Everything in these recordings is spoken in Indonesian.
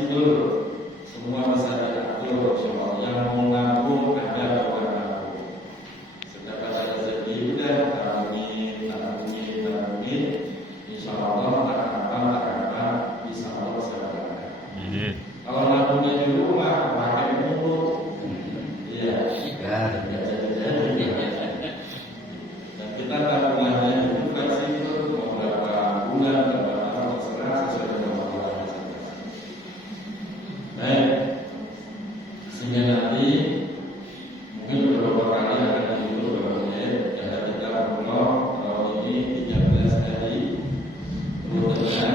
fleksibel, semua bisa diatur. Soal yang mau nabung ada orang nabung. Sedangkan ada rezeki udah tabungi, insya Allah tak bisa Allah sabar. Kalau nabungnya di rumah pakai mulu, iya, nggak jadi. Dan kita tabungannya itu fleksibel, mau berapa bulan, berapa tahun terserah sesuai dengan kebutuhan kita. Baik, sehingga nanti mungkin beberapa kali akan dulu beberapa menit, dan kita kalau ini 13 hari rutenya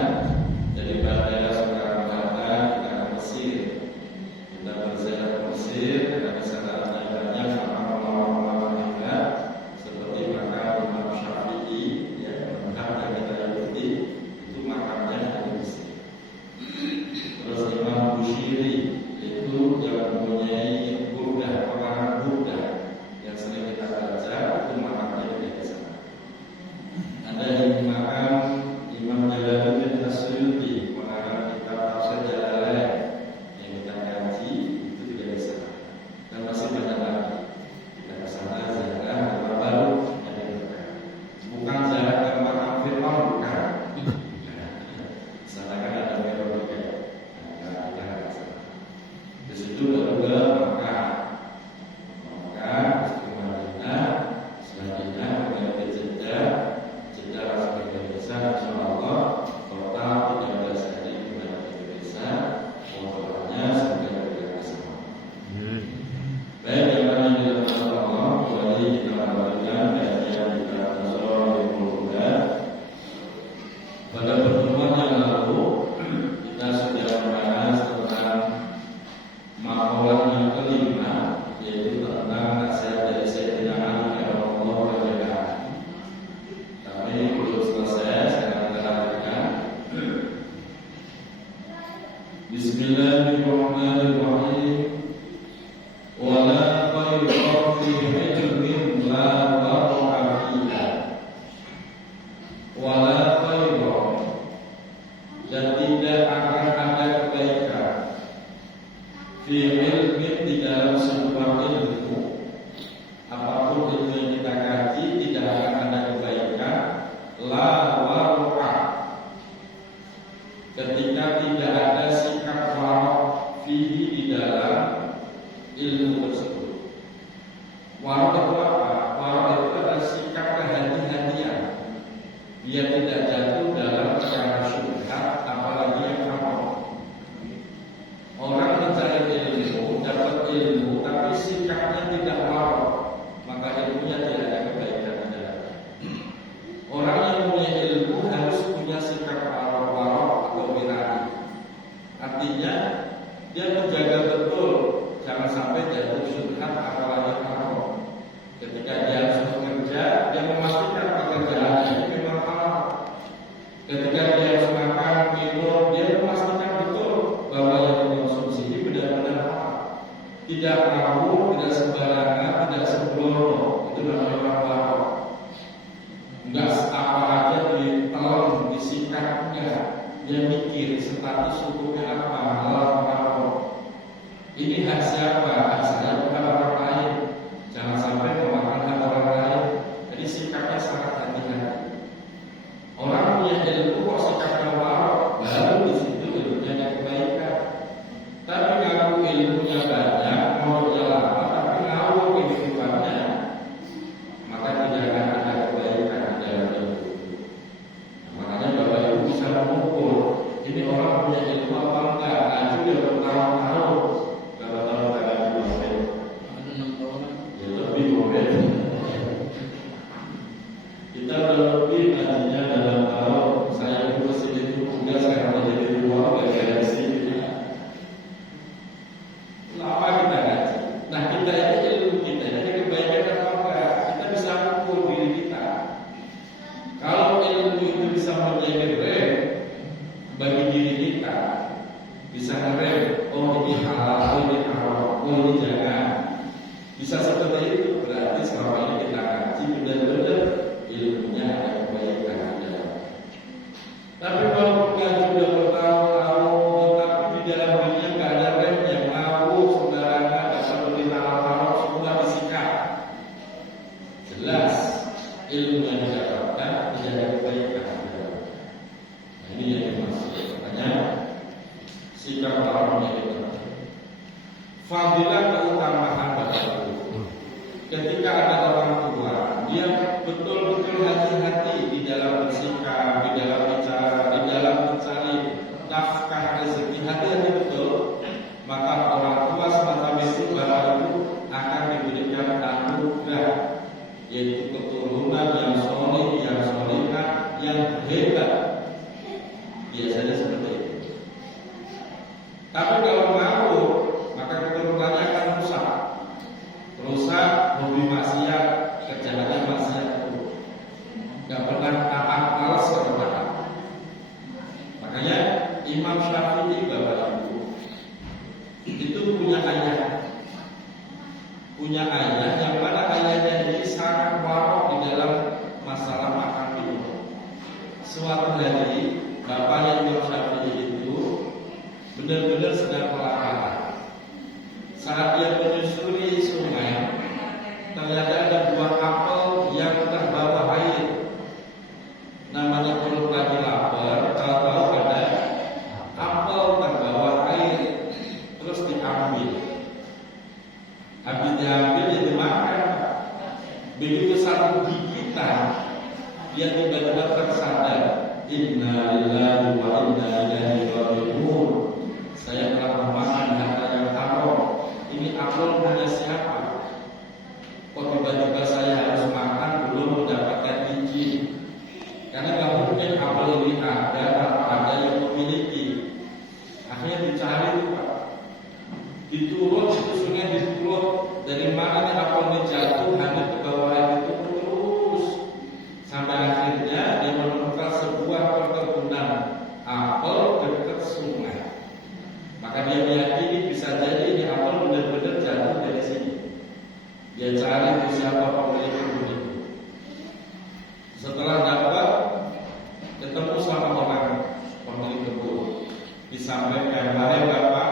dari Bandara Soekarno-Hatta kita ke Mesir. Kita berziarah ke Mesir karena di sana ada banyak ulama-ulama hebat seperti makam Imam Syafi'i, makam yang kita ikuti itu makamnya ada di Mesir. Terus Imam Bushiri itu yang mempunyai perangan Buddha yang sering kita baca, itu makamnya di sana. Ada di makam Imam Jalaluddin As-Suyuti, pengarang kitab Tafsir Jalalain yang kita kaji, itu juga di sana. Dan masih banyak lagi. Kita ke sana ziarah tempat baru yang dibuka. Bukan ziarah ke makam Fir'aun, bukan. Di sana kan ada Fir'aun juga. Nah, kita ke sana. Di situ baru ke Makkah, ke Madinah, selanjutnya ke Jeddah. Jeddah langsung ke Indonesia, insyaallah total 13 hari kembali ke Indonesia. Pokoknya sampai ke sana. Baik, yang kami dilakukan Allah, kembali kita kembalikan kajian kita Nasrul Muda. Pada pertemuan yang lalu kita sudah membahas tentang maqalah yang kelima, yaitu tentang nasihat dari Sayyidina Ali radhiyallahu anhu. Tapi belum selesai, sekarang kita lanjutkan. Bismillahirrahmanirrahim. Wala khayra fi ilmin la baraka fiha. Wala khayra, dan tidak akan ada kebaikan fi ilmin, di dalam sebuah ilmu. Apapun ilmu yang kita kaji tidak akan ada kebaikan. La warqa, ketika tidak ada sikap waraq fihi, di dalam ilmu tersebut. Waraq itu apa? Waraq itu adalah sikap kehati-hatian. Dia tidak jatuh dalam perkara syubhat, apalagi yang haram. Orang mencari ilmu, dapat ilmu, tapi sikapnya tidak waraq, maka ilmunya tidak ada kebaikan di dalamnya. Orang yang punya ilmu harus punya sikap waraq atau wirari. Artinya dia menjaga betul, jangan sampai jatuh syubhat apalagi haram. Ketika dia harus bekerja, dia memastikan pekerjaannya itu memang halal. Ketika dia harus makan, minum, dia memastikan betul bahwa yang dikonsumsi ini benar-benar halal. Tidak ngawur, tidak sembarangan, tidak sembrono. Itu namanya orang warok. Enggak apa aja ditelan, disikat, enggak. Dia mikir status hukumnya apa, halal haram. Ini hak siapa? Hak saya bukan orang lain. Jangan sampai memakan hak orang lain. Jadi sikapnya sangat hati-hati. Orang punya ilmu kok sikapnya warok, baru di situ ilmunya ada kebaikan. Tapi kalau ilmunya banyak, mau lama, tapi ngawur kehidupannya, maka tidak akan ada kebaikan di dalam ilmu. Makanya Bapak Ibu bisa mengukur ini orang punya ilmu apa enggak. Ngaji dia bertahun-tahun. Berapa tahun kita ngaji mobil? 6 tahun. Ya lebih mobil. Kita udah lebih ngajinya dalam tahun. Saya dulu sini itu tugas, sekarang jadi dua bagian di sini. Lama kita ngaji. Nah, kita ini ilmu kita ini kebaikan apa enggak? Kita bisa ukur diri kita. Kalau ilmu itu bisa menjadi rem bagi diri kita, bisa ngerem, oh ini halal, oh ini haram, oh ini jangan. Bisa seperti itu, berarti selama ini kita kaji benar-benar ilmunya ada kebaikan di dalam. Tapi kalau ngaji sudah bertahun-tahun, tapi di dalam orang itu. Fadilah keutamaan Bapak Ibu. Ketika ada orang tua, dia betul-betul hati-hati di dalam bersikap, di dalam bicara, di dalam mencari nafkah rezeki, hati-hati betul. Maka orang tua semacam itu Bapak Ibu akan diberikan anugerah, yaitu keturunan yang soleh, yang solehah, yang hebat. Biasanya seperti itu. Tapi kalau ngawur, maka keturunannya akan rusak. Rusak, hobi maksiat, kejahatan maksiat itu nggak pernah taat, malas kepada. Makanya Imam Syafi'i Bapak Ibu itu punya ayah yang mana ayahnya ini sangat warok di dalam masalah makan minum. Suatu hari bapaknya Imam Syafi'i itu benar-benar sedang kelaparan. Saat dia menyusuri sungai, ternyata ada buah apel yang terbawa air. Namanya kalau lagi lapar, kalau ada apel terbawa air, terus diambil. Habis diambil dia dimakan. Begitu satu gigitan, dia tiba-tiba tersadar, Inna lillahi wa inna ilaihi raji'un. Saya telah memakan harta yang haram. Ini apel punya siapa? Kok tiba-tiba saya harus makan belum mendapatkan izin? Karena nggak mungkin apel ini ada atau ada yang memiliki. Akhirnya dicari tuh Pak. Diturut itu sungai diturut. Dari mana nih apel ini jatuh hanyut ke bawah air itu terus sampai akhirnya dia menemukan sebuah perkebunan apel dekat sungai. Maka dia meyakini bisa jadi ini apel benar-benar jatuh dari sini. Dia cari itu siapa pemilik kebun itu. Setelah dapat, ketemu sama orang pemilik kebun. Disampaikan, wahai Bapak,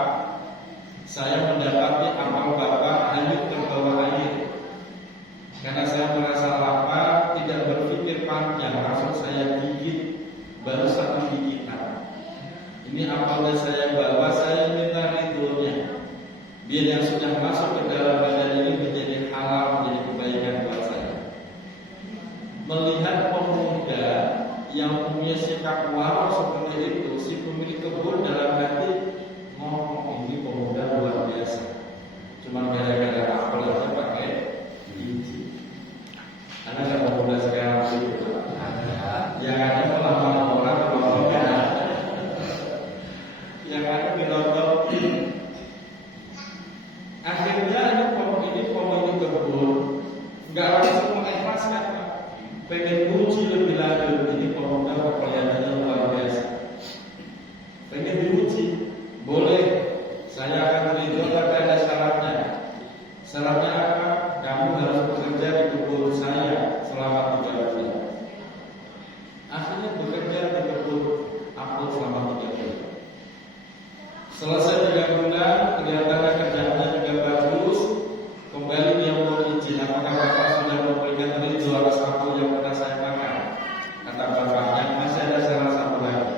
saya mendapati apel Bapak hanyut ke bawah air. Karena saya merasa lapar, tidak berpikir panjang, langsung saya gigit, baru satu gigitan. Ini apelnya saya bawa, saya minta ridhonya. Biar yang sudah masuk ke dalam badan ini menjadi halal, menjadi kebaikan buat saya. Melihat pemuda yang punya sikap warok seperti itu, si pemilik kebun dalam hati ngomong, ini pemuda luar biasa. Cuma gara-gara apel aja pakai biji. Ada nggak pemuda sekarang itu? Yang ada malah orang yang ada dilotokin. Akhirnya ini pemilik kebun nggak langsung mengikhlaskan Pak. Pengen uji lebih lanjut, ini pemuda kelihatannya luar biasa. Pengen diuji, boleh. Saya akan ridho tapi ada syaratnya. Syaratnya apa? Kamu harus bekerja di kebun saya selama 3 bulan. Akhirnya bekerja di kebun apel selama 3 bulan. Selesai 3 bulan, kelihatannya kerjanya juga bagus. Kembali dia mau izin, apakah Bapak sudah memberikan ridho atas apel yang pernah saya makan? Kata bapaknya, masih ada syarat satu lagi.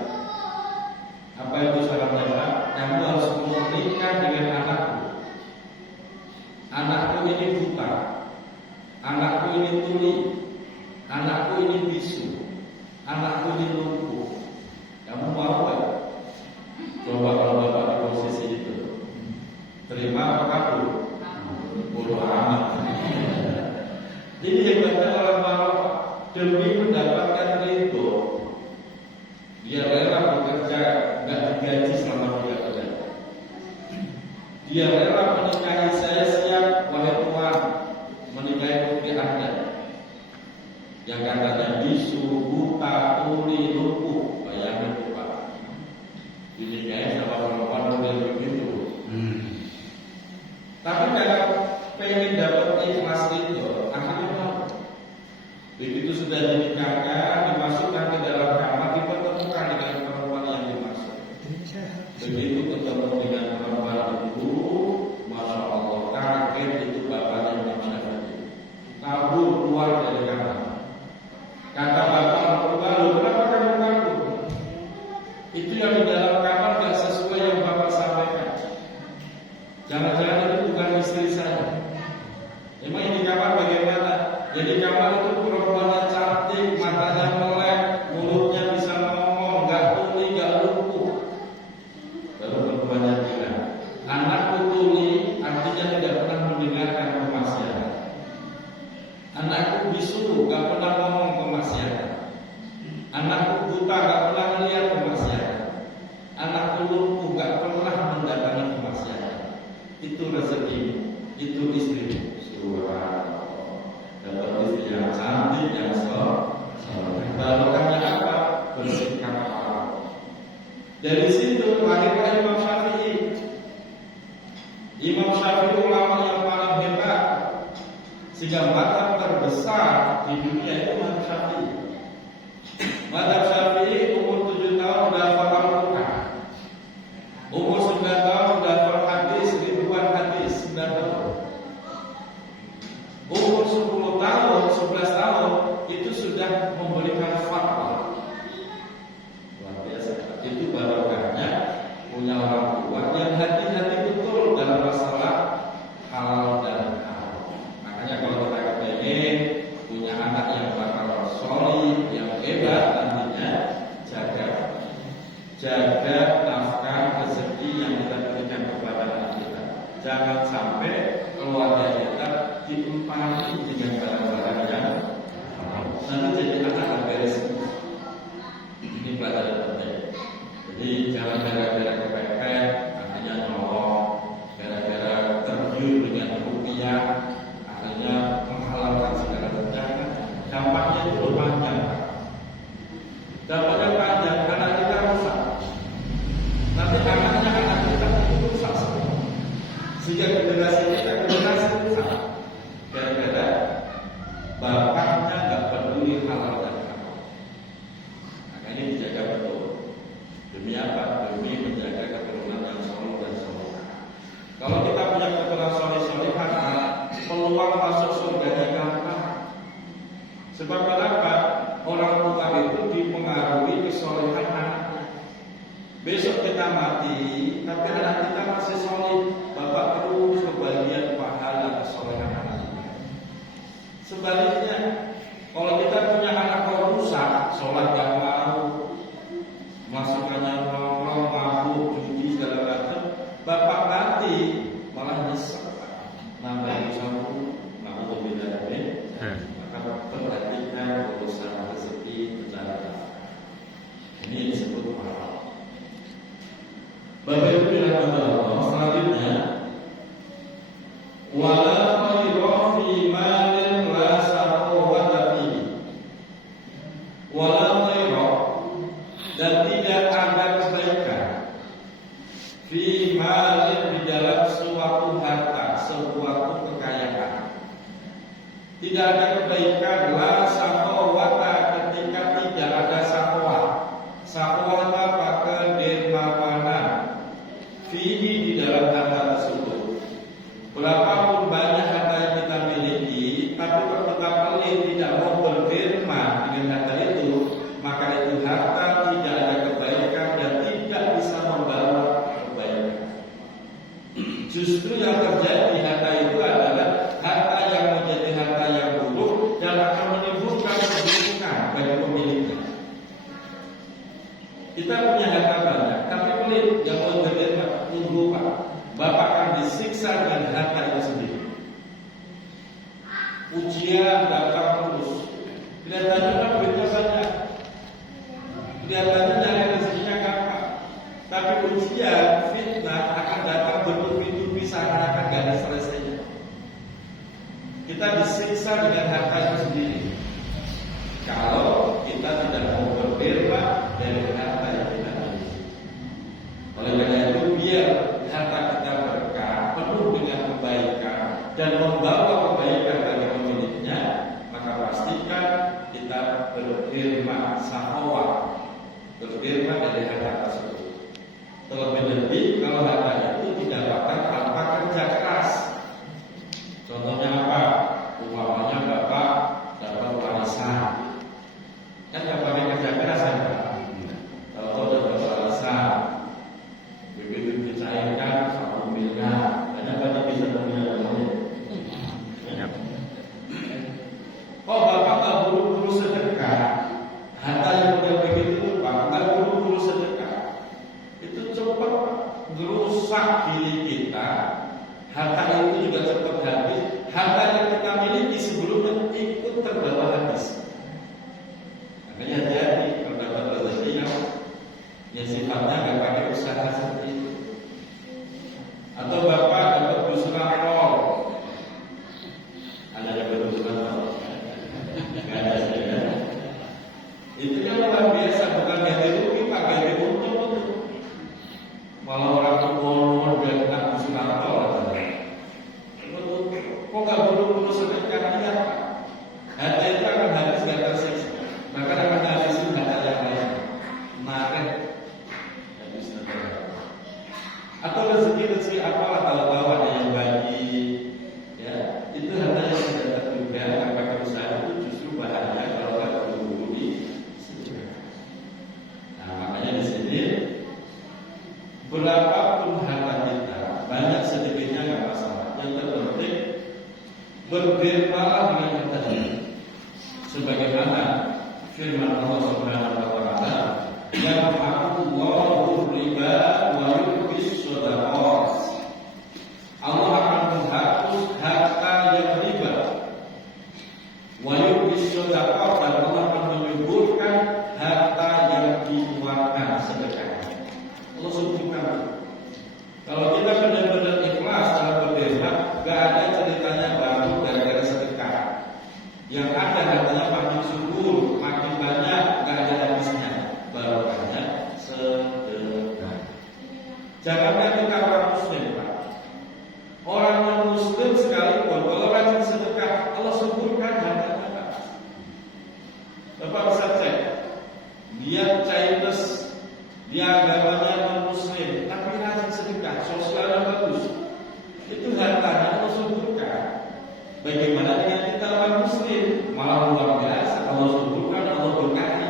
Apa itu syaratnya Pak? Kamu harus menikah dengan anakku. Anakku ini buta, anakku ini tuli, anakku ini bisu, anakku ini lumpuh. Kamu mau Pak? Coba kalau Bapak di posisi itu, terima apa kabur? Bodoh amat. Ini hebatnya orang mau demi mendapatkan ridho, dia rela bekerja nggak digaji selama 3 bulan. Dia rela menikahi saya siap, wahai Tuhan, menikahi putri Anda yang katanya bisu, buta, tuli, lumpuh. Bayangin itu Pak, dinikahi sama perempuan model begitu. Tapi kalau pengen dapat ikhlas itu, akhirnya mau. Begitu sudah dinikahkan, dimasukkan ke dalam kamar, dipertemukan dengan perempuan yang dimaksud. Begitu ketemu dengan perempuan itu, Jadi kamu itu perempuannya cantik, matanya melek, mulutnya bisa ngomong, nggak tuli, nggak lumpuh. Lalu perempuannya bilang, anakku tuli artinya tidak pernah mendengarkan kemaksiatan. Anakku bisu, nggak pernah ngomong kemaksiatan. Anakku buta, nggak pernah melihat kemaksiatan. Anakku lumpuh, nggak pernah mendatangi kemaksiatan. Itu rezeki, itu istri. Subhanallah. Dapat istri yang cantik, yang soleh. Barokahnya apa? Bersikap halal. Dari situ lahirlah Imam Syafi'i. Imam Syafi'i ulama yang paling hebat, sehingga mazhab terbesar di dunia itu mazhab Syafi'i. Mazhab Syafi'i umur 7 tahun sudah hafal Al-Quran, umur 9 tahun sudah hafal hadis, ribuan hadis, 9 tahun. Umur 10 tahun, 11 tahun itu sudah memberikan fatwa. Luar biasa. Itu barokahnya punya orang tua yang hati-hati betul dalam masalah halal dan haram. Makanya kalau kita kepengen punya anak yang bakal solih, yang hebat nantinya, jaga nafkah rezeki yang kita berikan kepada anak kita. Jangan sampai keluarga kita diempati dengan barang-barang yang haram. Nanti jadi anak yang beres. Ini pelajaran penting. Jadi jangan gara-gara kepepet, akhirnya nyolong, gara-gara tergiur dengan rupiah, akhirnya menghalalkan segala jangan. Dampaknya itu panjang. Dampaknya panjang, anak kita rusak. Nanti anaknya anak kita itu rusak semua. Sehingga generasi kita rusak. Gara-gara bapaknya nggak peduli halal dan haram. Maka ini dijaga betul. Demi apa? Demi menjaga keturunan yang soleh dan soleh. Kalau kita punya keturunan soleh-solehah, peluang masuk surganya gampang. Sebab kenapa? Orang tua itu dipengaruhi kesolehan anaknya. Besok kita mati, tapi anak kita masih soleh, bapak terus kebagian pahala kesolehan anak kita. Sebaliknya, kalau kita punya anak rusak, sholat gak mau, masukannya nongkrong, mabuk, judi segala macam, bapak mati malah nyesek, nambah usahamu, mau berbeda deh. Maka perhatikan urusan rezeki bencana. Ini disebut halal. Bapak Ibu dirahmati Allah, selanjutnya wala khayra fi malin la saqawata fihi. Wala khayra, dan tidak ada kebaikan fi malin, di dalam suatu harta, suatu kekayaan. Tidak ada kebaikan la saqawata, ketika tidak ada saqwa. Saqwa apa? Kedermawanan fihi, di dalam harta tersebut. Berapapun banyak harta yang kita miliki, tapi kalau kita pelit, tidak mau berderma dengan harta itu, maka itu harta tidak ada kebaikan dan tidak bisa membawa kebaikan. Justru yang terjadi harta itu adalah harta yang menjadi harta yang buruk dan akan menimbulkan keburukan bagi pemiliknya. Kita punya harta banyak, tapi pelit, yang mau berderma, tunggu Pak, Bapak akan disiksa dengan harta itu sendiri. Ujian datang terus, kelihatannya kan duitnya banyak, kelihatannya nyari rezekinya gampang, tapi ujian, fitnah akan datang bertubi-tubi seakan-akan gak ada selesainya. Kita disiksa dengan harta itu sendiri kalau kita tidak mau berderma dari harta yang kita miliki. Oleh karena itu, biar harta kita berkah, penuh dengan kebaikan dan membawa kebaikan bagi pemiliknya, maka pastikan kita berderma sahwa, berderma dari harta tersebut. Terlebih-lebih kalau harta itu didapatkan tanpa kerja keras. Contohnya apa? Umpamanya Bapak dapat warisan, kan nggak pakai kerja keras kan Pak? Kalau dapat warisan, begitu dicairkan 1 miliar, banyak bisa punya namanya. merusak diri kita, harta itu juga cepat habis. Harta yang kita miliki sebelumnya ikut terbawa habis. Makanya hati-hati kalau dapat rezeki yang sifatnya nggak pakai usaha seperti itu. Atau bapak dapat busana rol, ada dapat busana rol, nggak ada saja. Itu yang luar biasa, bukan ganti rugi, pak, ganti untung itu. Malah orang tua biar tak busana rol, kok nggak buru-buru sedekah ya? Harta itu akan habis nggak tersiksa, maka akan habis harta yang lain. Maret habis sedekah. Atau rezeki apalah tahu-tahu ada yang bagi, ya itu harta yang tidak terduga apakah usaha itu justru bahaya kalau nggak buru-buru di sedekah. Nah makanya di sini berapapun harta kita, banyak sedikitnya nggak masalah. Yang terpenting berdermalah dengan harta kita. Sebagaimana firman Allah Subhanahu wa taala, "Yamhaqullahu riba wa yurbis shadaqat." Allah akan menghapus harta yang riba. Wa yurbis shadaqat, dan Allah akan menyuburkan harta yang dikeluarkan sedekah. Allah sebutkan. Kalau kita benar-benar ikhlas dalam berderma, gak ada ceritanya baru gara-gara sedekah. Yang ada hartanya makin subur, makin banyak, gak ada habisnya. Barokahnya sedekah. Jangankan kita orang muslim, Pak. Orang non muslim sekalipun kalau rajin sedekah, Allah suburkan hartanya, Pak. Bapak bisa cek, dia Chinese, dia agamanya non muslim, tapi rajin sedekah, sosialnya bagus. Itu hartanya Allah suburkan. Bagaimana dengan kita orang muslim? Malah luar biasa, Allah suburkan, Allah berkahi.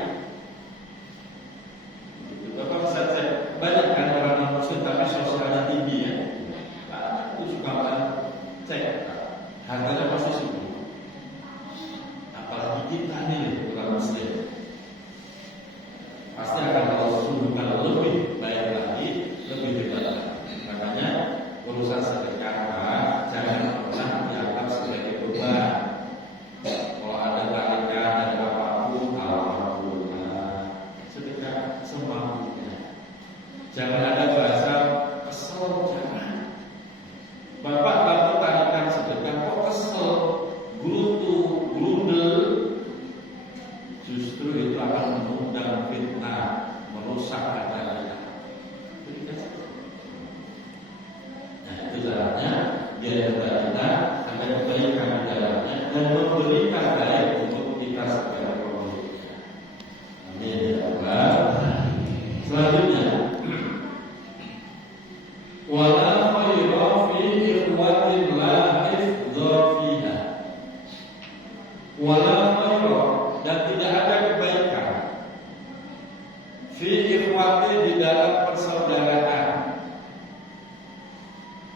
Bapak bisa cek, banyak kan orang non muslim tapi sosialnya tinggi ya. Itu suka cek, hartanya pasti subur. Apalagi kita nih orang muslim, pasti akan Allah suburkan lebih baik lagi, lebih hebat lagi. Makanya urusan sedekah jangan pernah dianggap sebagai beban. Kalau ada tarikan dan apapun, alhamdulillah, sedekah semampunya. Jangan ada bahasa kesel, jangan. Bapak dapat tarikan sedekah kok kesel, gerutu, grudel, justru itu akan mengundang fitnah, merusak harta kita. Nah itu caranya biar kita ada kebaikan di dalamnya dan memberikan baik untuk kita sebagai manusia. Amin ya Allah. Selanjutnya, wala khayra fi ikhwatin la hifdha fiha. Wala khayra, dan tidak ada kebaikan fi ikhwatin, di dalam persaudaraan,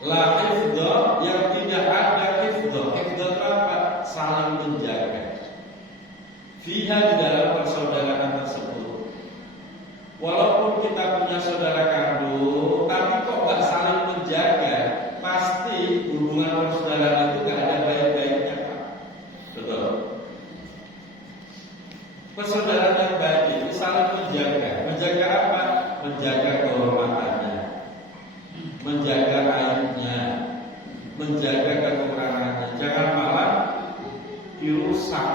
la hifdha, yang tidak ada hifdha. Hifdha itu apa? Saling menjaga. Fiha, di dalam persaudaraan tersebut. Walaupun kita punya saudara kandung, tapi kok gak saling menjaga, pasti hubungan persaudaraan itu gak ada baik-baiknya, Pak. Betul. Persaudaraan yang baik itu saling menjaga. Menjaga apa? Menjaga kehormatannya, menjaga aibnya, menjaga kekurangannya. Jangan malah dirusak,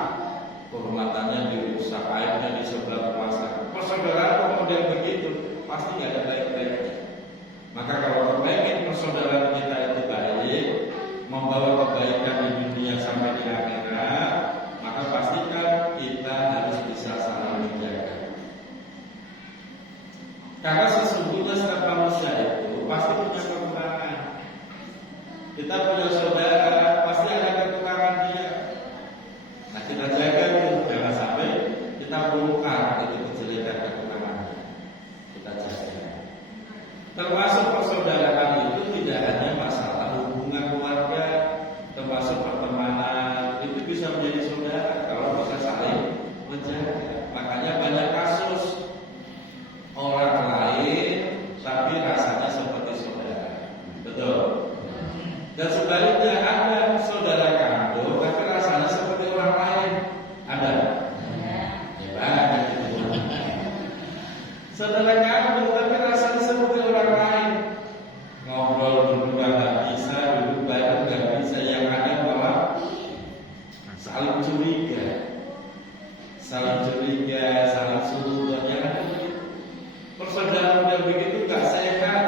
kehormatannya dirusak, aibnya disebar luaskan. Persaudaraan kemudian begitu, pasti gak ada baik-baiknya. Maka kalau pengen persaudaraan kita itu baik, membawa kebaikan di dunia sampai di akhirat, maka pastikan kita harus bisa saling menjaga. Karena sesungguhnya setiap manusia itu pasti punya kekurangan. Kita punya saudara, pasti ada kekurangan dia. Nah kita jaga itu, jangan sampai kita bongkar itu kejelekan kekurangannya. Kita jaga. Termasuk persaudaraan itu tidak hanya masalah hubungan keluarga, termasuk pertemanan, itu bisa menjadi saudara kalau bisa saling menjaga. Makanya banyak kasus orang lain tapi rasanya seperti saudara. ngobrol berdua nggak bisa, duduk bareng nggak bisa, yang ada malah saling curiga, saling sudut. Yang ada persaudaraan udah begitu nggak sehat,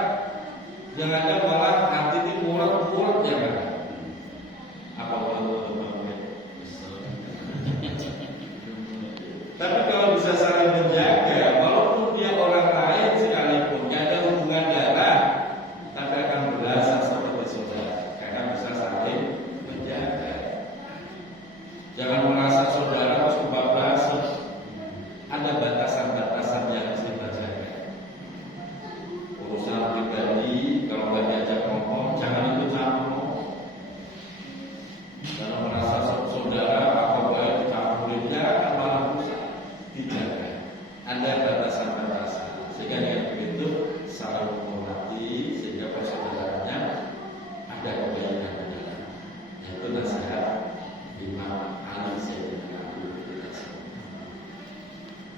yang ada malah hati ini murah ya kan? Apa tapi kalau bisa saling menjaga, walaupun dia orang lain sekalipun, nggak ada hubungan darah, tapi akan berasa seperti saudara, karena bisa saling menjaga. Jangan merasa saudara cuma basuh, ada batasan-batasan yang harus kita jaga. Urusan pribadi, kalau nggak diajak ngomong, jangan ikut campur. Kalau merasa saudara apa baik dicampurinnya, akan malah rusak. Dijaga, ada batasan-batasan, sehingga dengan begitu saling menghormati, sehingga persaudaraannya ada kebaikan di dalam. Itu nasihat Imam Ali Sayyidina Abu Bakar.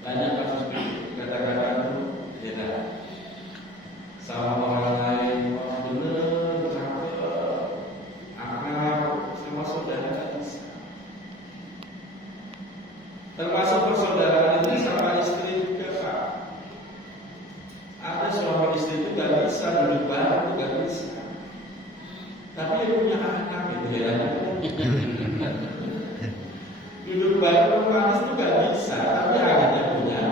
Banyak kasus kata-kata itu beda sama orang lain, benar cakep, akrab sama saudara bisa. Termasuk persaudaraan ini sama istri juga, Pak. Ada suami istri itu gak bisa duduk bareng, gak bisa. Tapi dia punya anak gitu ya. Duduk bareng manis itu gak bisa, tapi anaknya punya.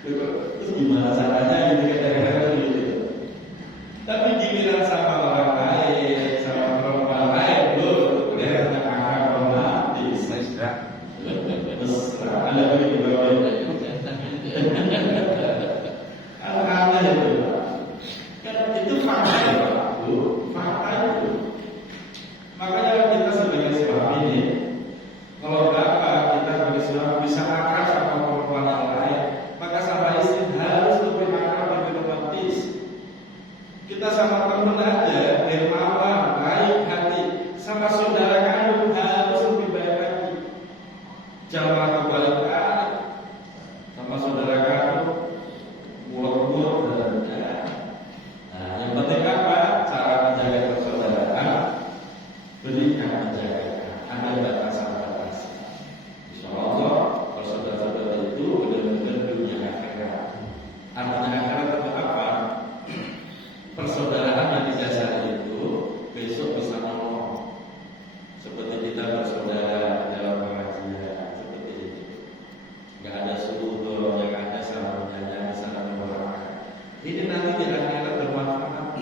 Terus gimana caranya ini kadang-kadang gitu. Tapi giliran sama orang lain, sama perempuan lain, dia punya anak romantis. Mesra, ada lagi di bawah ini. Aneh itu, kan itu fakta ya Pak, fakta itu. Makanya kita sebagai suami ini, kalau kita sebagai suami bisa akrab sama perempuan yang lain, maka sama istri harus lebih akrab, lebih romantis. Kita sama teman aja, dermawan, baik hati, sama saudara kandung harus lebih baik lagi. Jangan kebalik-balik, sama saudara kandung buat dan nah, yang penting apa? Cara menjaga persaudaraan, berikan menjaga, ada batasan-batasan. Insyaallah persaudaraan itu benar-benar dunia akhirat. Artinya akhirat itu apa? Persaudaraan yang dijasari itu besok bisa menolong. Seperti kita bersaudara dalam pengajian, seperti itu. Gak ada sudut, yang ada salah menyanyi, salah mendoakan. Ini nanti di akhirat bermanfaat.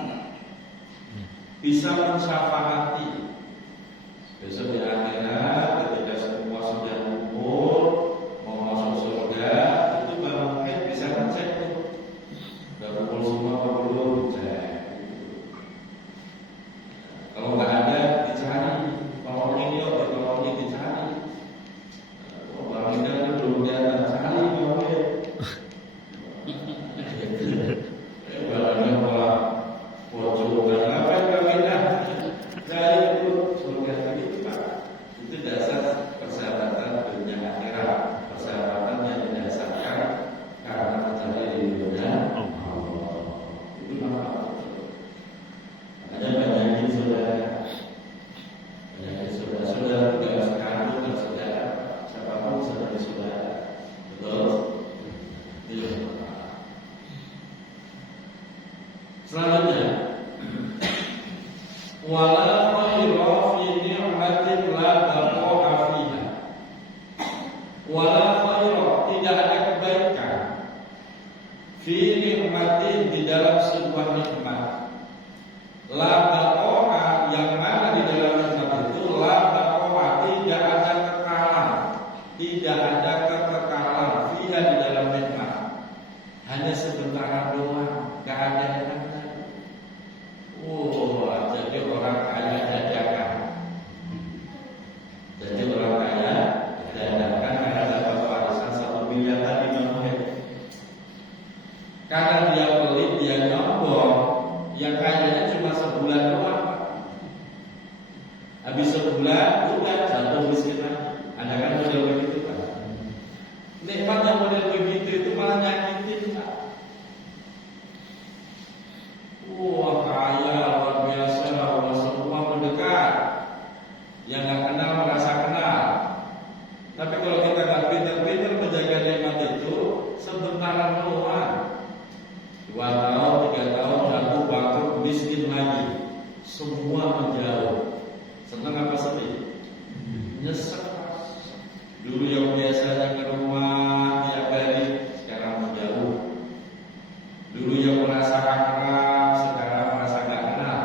Bisa mensyafaati. Besok di akhirat ketika semua sudah umur mau masuk surga, itu baru mungkin bisa ngecek tuh. Udah kumpul semua apa belum? Cek. Kalau nggak ada dicari, tolongin yuk, tolongin dicari. Bang Ida belum datang, cari Bang Ida. Barangnya malah pojokan, apa yang Bang Ida? Cari itu surga itu Pak. Itu dasar persahabatan dunia akhirat, persahabatan yang didasarkan karena mencari ridhonya Allah. Itu namanya. Makanya banyakin saudara, saudara juga sekarang bukan saudara, siapapun saudara, betul? Iya. Selanjutnya, wala khayra fi ni'matin la baqa'a fiha. Wala khayra, tidak ada kebaikan fi ni'matin, di dalam sebuah nikmat. La baqa'a, yang mana di dalam nikmat itu la baqa'a, tidak ada kekekalan, tidak ada kekekalan fiha, di dalam nikmat. Hanya sebentar doang, gak ada yang ada. Jadi orang kaya dadakan. Jadi orang kaya dadakan karena dapat warisan 1 miliar tadi namanya. Karena dia pelit, dia nyombong, yang kayanya cuma sebulan doang. Habis sebulan udah jatuh miskin lagi. Ada kan model begitu Pak? Nikmat yang model begitu itu malah nyakitin Pak. tahun, 3 tahun, jatuh bangkrut, miskin lagi. Semua menjauh. Senang apa sedih? Nyesek. Dulu yang biasanya ke rumah tiap hari, sekarang menjauh. Dulu yang merasa akrab, sekarang merasa gak kenal.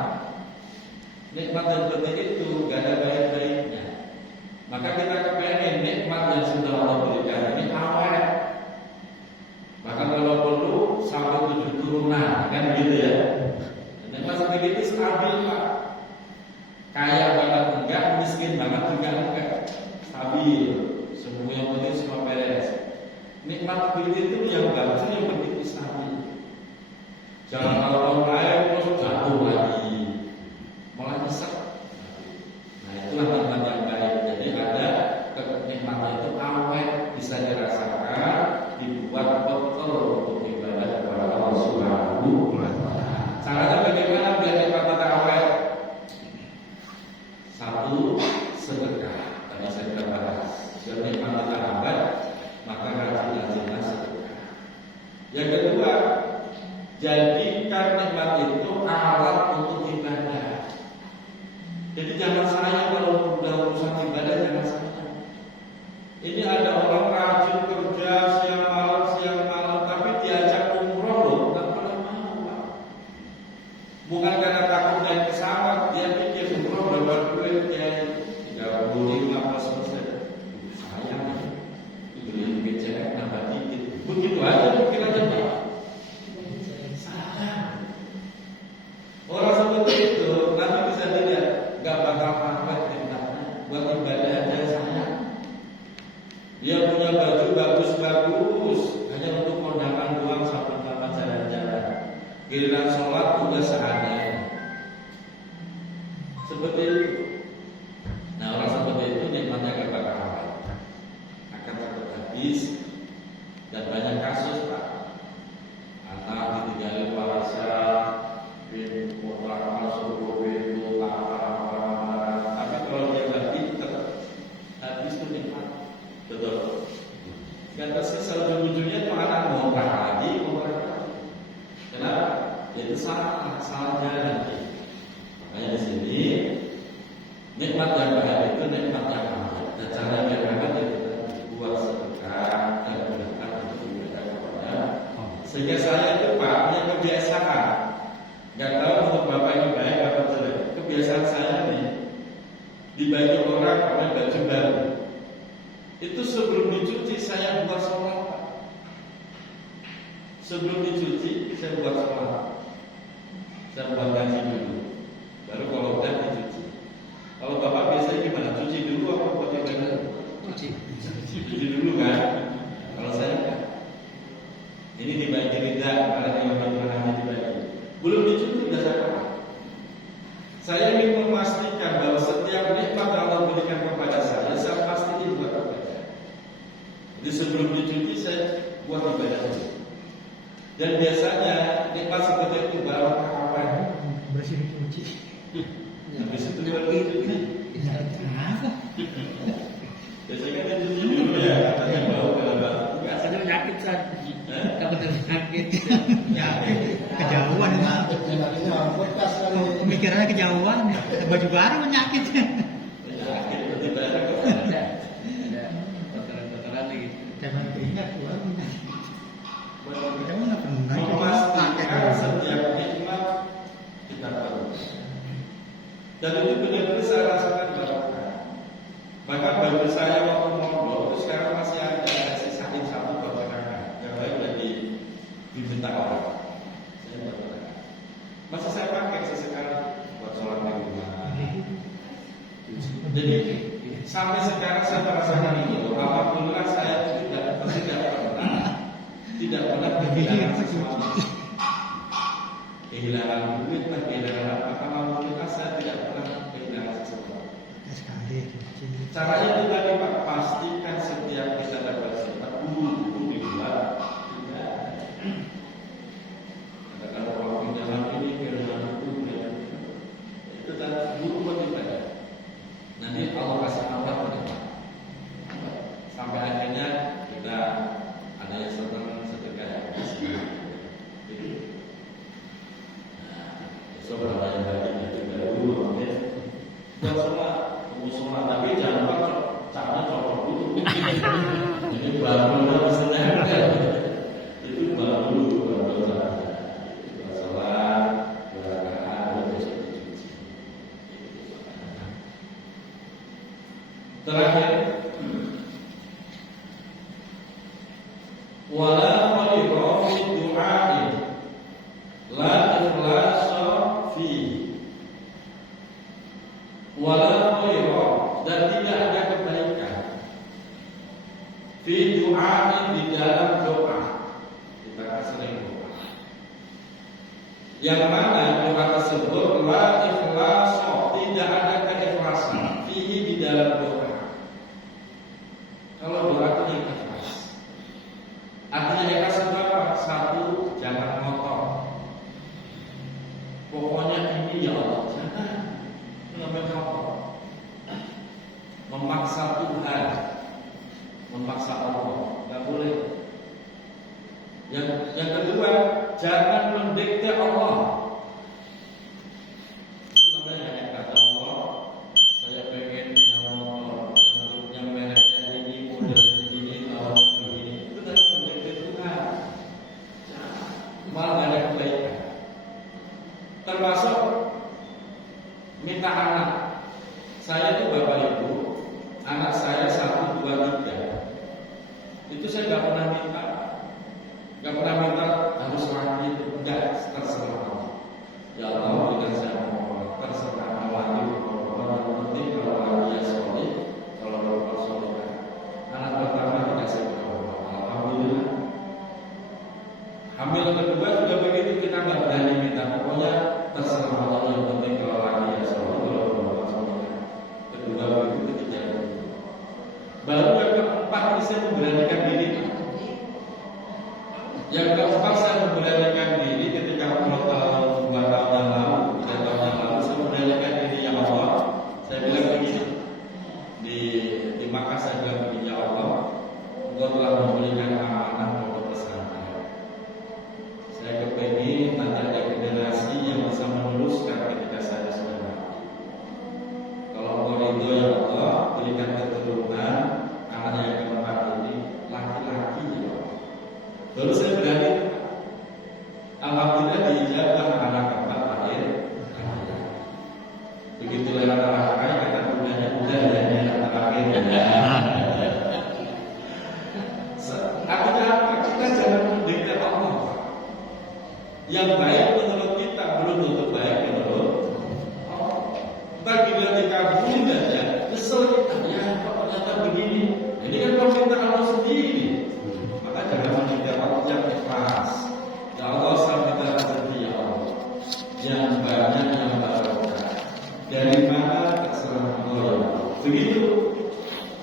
Nikmat yang seperti itu gak ada baik-baiknya. Maka kita kepengen nikmat yang sudah Allah berikan ini awet. Bahkan kalau perlu sampai 7 turunan, kan gitu ya. Nikmat seperti itu stabil Pak. Kaya banget enggak, miskin banget juga enggak. Stabil. Semua yang penting semua beres. Nikmat seperti itu yang bagus, yang penting stabil. Jangan kalau naik terus jatuh lagi, malah nyesek. Nah itulah nikmat yang baik. Jadi ada kenikmatan itu awet, bisa dirasakan, dibuat betul untuk ibadah kepada Allah Subhanahu wa Ta'ala. Caranya bagaimana biar nikmat kita awet? Satu, sedekah. Tadi saya sudah bahas. Biar nikmat kita awet, maka rajin-rajinlah sedekah. Yang kedua, jadikan nikmat itu alat untuk ibadah. Jadi jangan sayang kalau udah urusan ibadah, jangan sayang. Ini ada orang rajin kerja siang malam, tapi diajak umroh loh, nggak pernah mau Pak. Bukan karena takut naik pesawat, dia pikir umroh berapa duit ya 35%. Sayang, itu beli BCF nambah dikit. Begitu aja mungkin aja Pak. Orang seperti itu nanti bisa dilihat gak bakal awet nikmatnya. Buat ibadah aja sayang. Dia punya baju bagus-bagus hanya untuk kondangan doang sampai tamat jalan-jalan. Giliran sholat udah seadanya. Seperti itu. Nah orang seperti itu nikmatnya gak bakal awet. Akan takut habis. Dan banyak kasus Pak. Anak ditinggalin warasa, kontrak masuk itu marah. Tapi kalau dia nggak pinter, habis itu nikmat, betul. Dan terus ujung-ujungnya tuh anak ngontrak lagi. Kenapa? Itu salah jalan. Makanya di sini nikmat yang baik itu nikmat yang awet. Dan cara yang baik itu buat sedekah dan gunakan untuk ibadah kepada Allah. Sehingga saya itu Pak punya kebiasaan. Gak tahu untuk Bapak ini baik apa tidak. Kebiasaan saya nih dibagi orang pakai baju baru. Itu sebelum dicuci saya buat sholat Pak. Sebelum dicuci saya buat sholat. Saya buat ngaji dulu. Baru kalau udah dicuci. Kalau Bapak biasanya gimana? Cuci dulu apa buat ibadah? Cuci dulu kan. Kalau saya kan ini dibagi lidah, karena yang bagaimana dibagi. Belum dicuci sudah saya pakai. Saya ingin memastikan bahwa setiap nikmat yang Allah berikan kepada saya pastiin buat ibadah. Jadi sebelum dicuci saya buat ibadah dulu. Dan biasanya nikmat seperti itu baru kapan? Bersih dicuci. Habis itu baru dicuci. Kenapa? Biasanya kan dicuci dulu ya, katanya bau kalau bau. Enggak sadar nyakit San. Takut nyakit. Nyakit. Kejauhan itu. Pemikirannya kejauhan. Baju baru menyakit. Penyakit berarti baru. Ada kotoran-kotoran lagi. Jangan ingat Tuhan. Kita nggak pernah. Memastikan setiap nikmat kita tahu. Dan itu benar-benar saya rasakan barokah. Maka bagi saya waktu mondok itu sekarang masih ada sisain satu buat kenangan. Yang lain lagi diminta orang. Saya buat kenangan. Masih saya pakai sesekali buat sholat di rumah. Jadi sampai sekarang saya merasakan ini. Alhamdulillah saya tidak pernah kehilangan sesuatu. Kehilangan duit, kehilangan apa? Alhamdulillah saya tidak pernah kehilangan sesuatu. Caranya itu tadi Pak, pastikan setiap kita dapat sifat dulu dibuat tidak. Katakan orang pinjaman ini, pinjaman itu tadi dulu buat ibadah. Nanti Allah kasih awal pada sampai akhirnya kita ada yang senang sedekah. Coba yang tadi juga dulu, ya. Buat semua, tapi jangan lupa caranya cocok dulu. Jadi baru maksudnya itu baru caranya. Masalah berangkat terus dicuci. Terakhir, wala khayra fi du'ain la ikhlasa fi wala khayra, dan tidak ada kebaikan fi du'ain, di dalam doa. Kita sering doa yang mana doa tersebut la ikhlasa, tidak ada keikhlasan fihi, di dalam doa. Kalau doa itu ikhlas, artinya ikhlas itu apa? Satu, jangan ngotot. Pokoknya ini ya Allah, jangan ngambil ngotot. Memaksa Tuhan, memaksa Allah, nggak boleh. Yang kedua, jangan mendikte Allah. Itu namanya kata Allah, saya pengen yang motor, yang mereknya ini, modelnya ini, tahunnya begini. Itu kan mendikte Tuhan. Malah nggak ada kebaikan. Termasuk minta anak. Saya tuh bapak ibu, anak saya 1, 2, 3. Itu saya nggak pernah minta. Gak pernah minta harus laki itu, enggak, terserah Allah. Ya Allah, berikan saya mau, terserah Allah. Yang penting kalau laki ya soleh, kalau bapak soleh, anak pertama dikasih Allah. Alhamdulillah. Hamil kedua juga begitu, kita nggak berani minta, pokoknya terserah Allah. Yang penting kalau laki ya soleh, kalau bapak soleh. Kedua begitu, ketiga begitu. Baru yang keempat ini saya memberanikan diri. Yang keempat, saya memberanikan diri ketika 10 tahun, 2 tahun yang lalu, 3 tahun yang lalu, saya memberanikan diri, ya Allah. Saya bilang begini, di Makkah saya bilang begini, ya Allah, Engkau telah memberikan amanah untuk pesantren. Saya kepingin nanti ada generasi yang bisa meneruskan ketika saya sudah mati. Kalau Engkau ridho, ya Allah, berikan keturunan anak yang keempat ini laki-laki, ya Allah. Baru saya berani, alhamdulillah diijabah anak keempat lahir. Begitu lewat terakhir kata budanya udah ya anak terakhir. Artinya apa? Kita jangan mendikte Allah. Yang baik menurut kita belum tentu baik menurut Allah. Ntar bila dikabulin aja, kesel kita, ya kok ternyata begini. Ini kan permintaan Allah sendiri. Maka jangan mendikte Allah yang ikhlas. Ya Allah, saya minta rezeki, ya Allah, yang banyak, yang barokah. Dari mana terserah Allah, ya Allah. Begitu.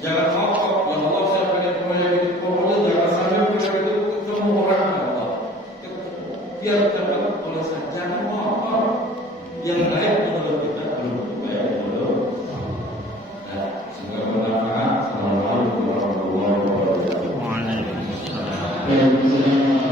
Jangan ngotot, ya Allah, saya pengen proyek itu, pokoknya jangan sampai proyek itu ketemu orang, ya Allah. Biar dapat oleh saya, jangan ngotot. Yang baik menurut